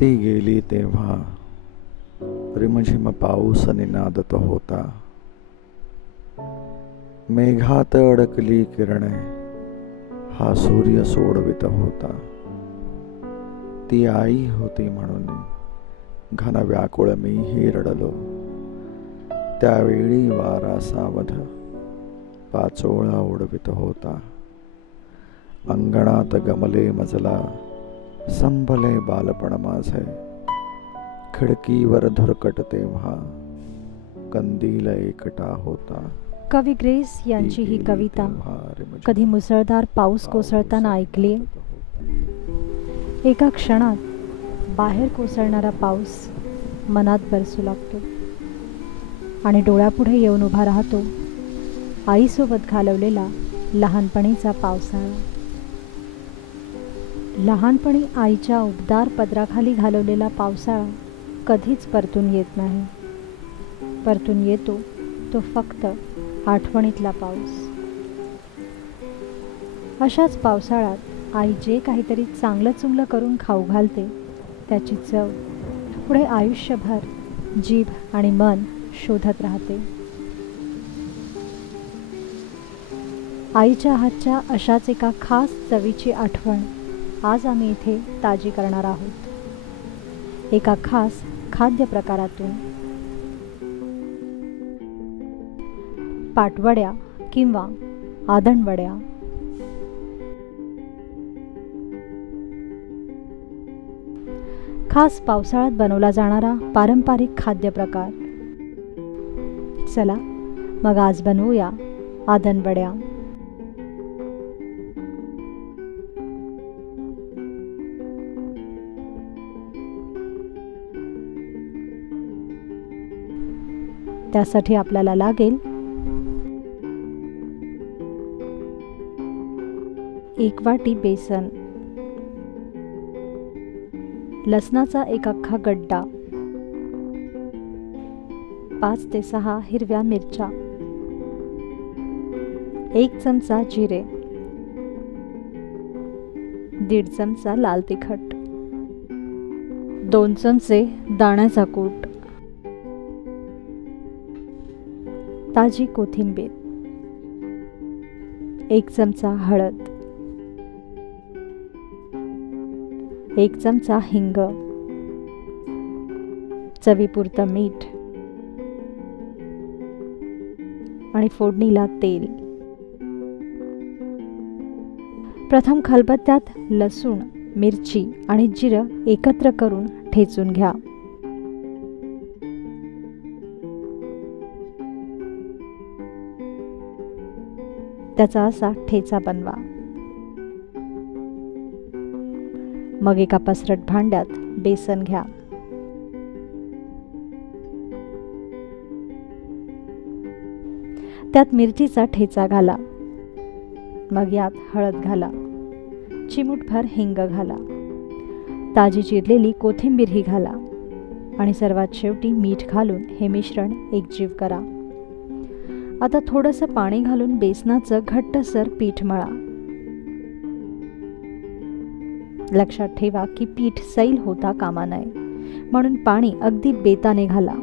ती गेली तेव्हा रिमझिम पाऊस निनादत होता. मेघात अडकली किरणे हा सूर्य सोडवित होता. ती आई होती म्हणून घन व्याकुळ मीही रडलो. त्यावेळी वारा सावध पाचोळा उडवित होता. अंगणात गमले मजला संभले बालपण माझे. खिडकीवर धुरकट तेव्हा कंदील एकटा होता. कवी ग्रेस यांची ही कविता कधी मुसळधार पाऊस कोसळताना ऐकली? एका क्षणात बाहेर कोसळणारा पाऊस मनात बरसू लागतो आणि डोळ्यापुढे येऊन उभा राहतो आईसोबत घालवलेला लहानपणीचा पावसाळा. लहानपणी आईच्या उबदार पदराखाली घालवलेला पावसाळा कधीच परतून येत नाही. परतून येतो तो फक्त आठवणीतला पाऊस. अशाच पावसाळ्यात आई जे काहीतरी चांगलं चुंगलं करून खाऊ घालते त्याची चव पुढे आयुष्यभर जीभ आणि मन शोधत राहते. आईच्या हातच्या अशाच एका खास चवीची आठवण आज आम्ही इथे ताजी करणार आहोत. एका खास खाद्य प्रकारातून, पाटवड्या किंवा आदणवड्या. खास पावसाळ्यात बनवला जाणारा पारंपरिक खाद्यप्रकार. चला मग आज बनवूया आदणवड्या. त्यासाठी आपल्याला लागेल 1 वाटी बेसन, लसणाचा 1 अख्खा गड्डा, 5 ते 6 हिरव्या मिरच्या, 1 चमचा जिरे, 1.5 चमचा लाल तिखट, 2 चमचे दाण्याचा कूट, ताजी कोथिंबीर, 1 चमचा हळद, 1 चमचा हिंग, चवीपुरतं मीठ आणि फोडणीला तेल. प्रथम खलबत्त्यात लसूण, मिरची आणि जिरं एकत्र करून ठेचून घ्या. त्याचा असा ठेचा बनवा. मग एका पसरट भांड्यात बेसन घ्या. त्यात मिरचीचा ठेचा घाला. मग यात हळद घाला. चिमूटभर हिंग घाला. ताजी चिरलेली कोथिंबीरही घाला आणि सर्वात शेवटी मीठ घालून हे मिश्रण एकजीव करा. आता थोडंसं पाणी घालून बेसनाचं घट्टसर पीठ मळा. लक्षात ठेवा की पीठ सैल होता कामा नये, म्हणून पाणी अगदी बेताने घाला.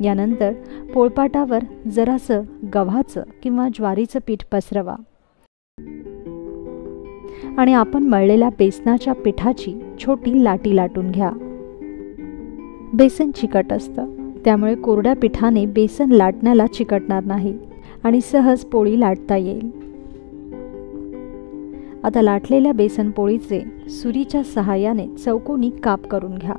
यानंतर पोळपाटावर जरासं गव्हाचं किंवा ज्वारीचं पीठ पसरवा आणि आपण मळलेल्या बेसनाच्या पिठाची छोटी लाटी लाटून घ्या. बेसन चिकट असतं, त्यामुळे कोरड्या पिठाने बेसन लाटण्याला चिकटणार नाही आणि सहज पोळी लाटता येईल. आता लाटलेल्या बेसन पोळीचे सुरीच्या सहाय्याने चौकोनी काप करून घ्या.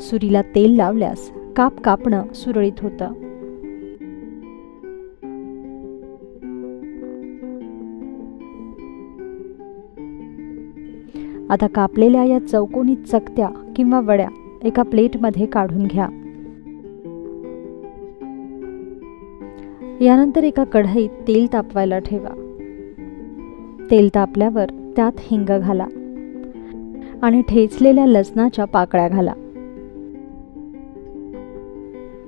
सुरीला तेल लावल्यास काप कापणं सुरळीत होतं. आता कापलेल्या या चौकोनी चकत्या किंवा वड्या एका प्लेटमध्ये काढून घ्या. यानंतर एका कढईत तेल तापवायला ठेवा. तेल तापल्यावर त्यात हिंग घाला आणि ठेचलेल्या लसणाच्या पाकळ्या घाला.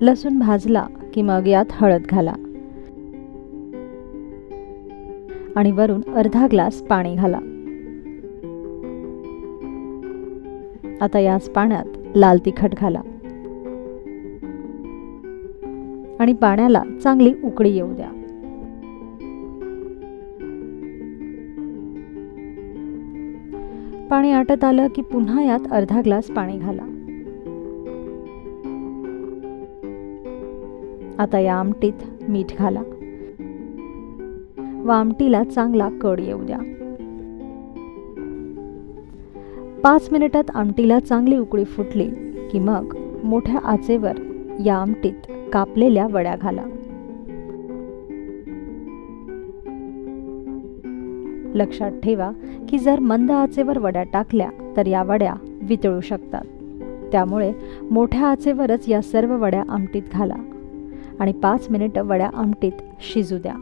लसूण भाजला की मग यात हळद घाला आणि वरून अर्धा ग्लास पाणी घाला. आता याच पाण्यात लाल तिखट घाला आणि पाण्याला चांगली उकळी येऊ द्या. पाणी आटत आलं की पुन्हा यात अर्धा ग्लास पाणी घाला. आता या आमटीत मीठ घाला व आमटीला चांगला कड येऊ द्या. 5 मिनिटात आमटीला चांगली उकळी फुटली की मग मोठ्या आचेवर या आमटीत कापलेल्या वड्या घाला. लक्षात ठेवा की जर मंद आचेवर वड्या टाकल्या तर या वड्या वितळू शकतात. त्यामुळे मोठ्या आचेवरच या सर्व वड्या आमटीत घाला आणि 5 मिनिटं वड्या आमटीत शिजू द्या.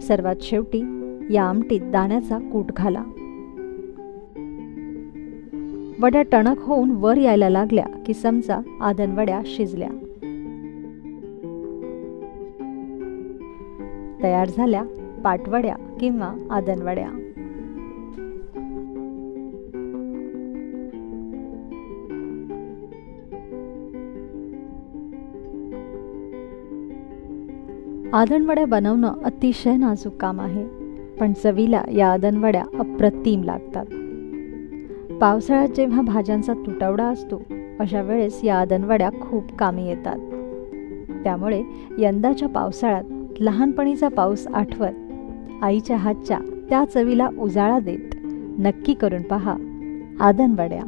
सर्वात शेवटी या आमटीत दाण्याचा कूट घाला. वड्या टणक होऊन वर यायला लागल्या की समजा आदणवड्या शिजल्या. तयार झाल्या पाटवड्या किंवा आदणवड्या. आदणवड्या बनवणं अतिशय नाजूक काम आहे, पण चवीला या आदणवड्या अप्रतिम लागतात. पावसाळ्यात जेव्हा भाज्यांचा तुटवडा असतो अशा वेळेस या आदणवड्या खूप कामी येतात. त्यामुळे यंदाच्या पावसाळ्यात लहानपणीचा पाऊस आठवत आईच्या हातच्या त्या चवीला उजाळा देत नक्की करून पहा आदणवड्या.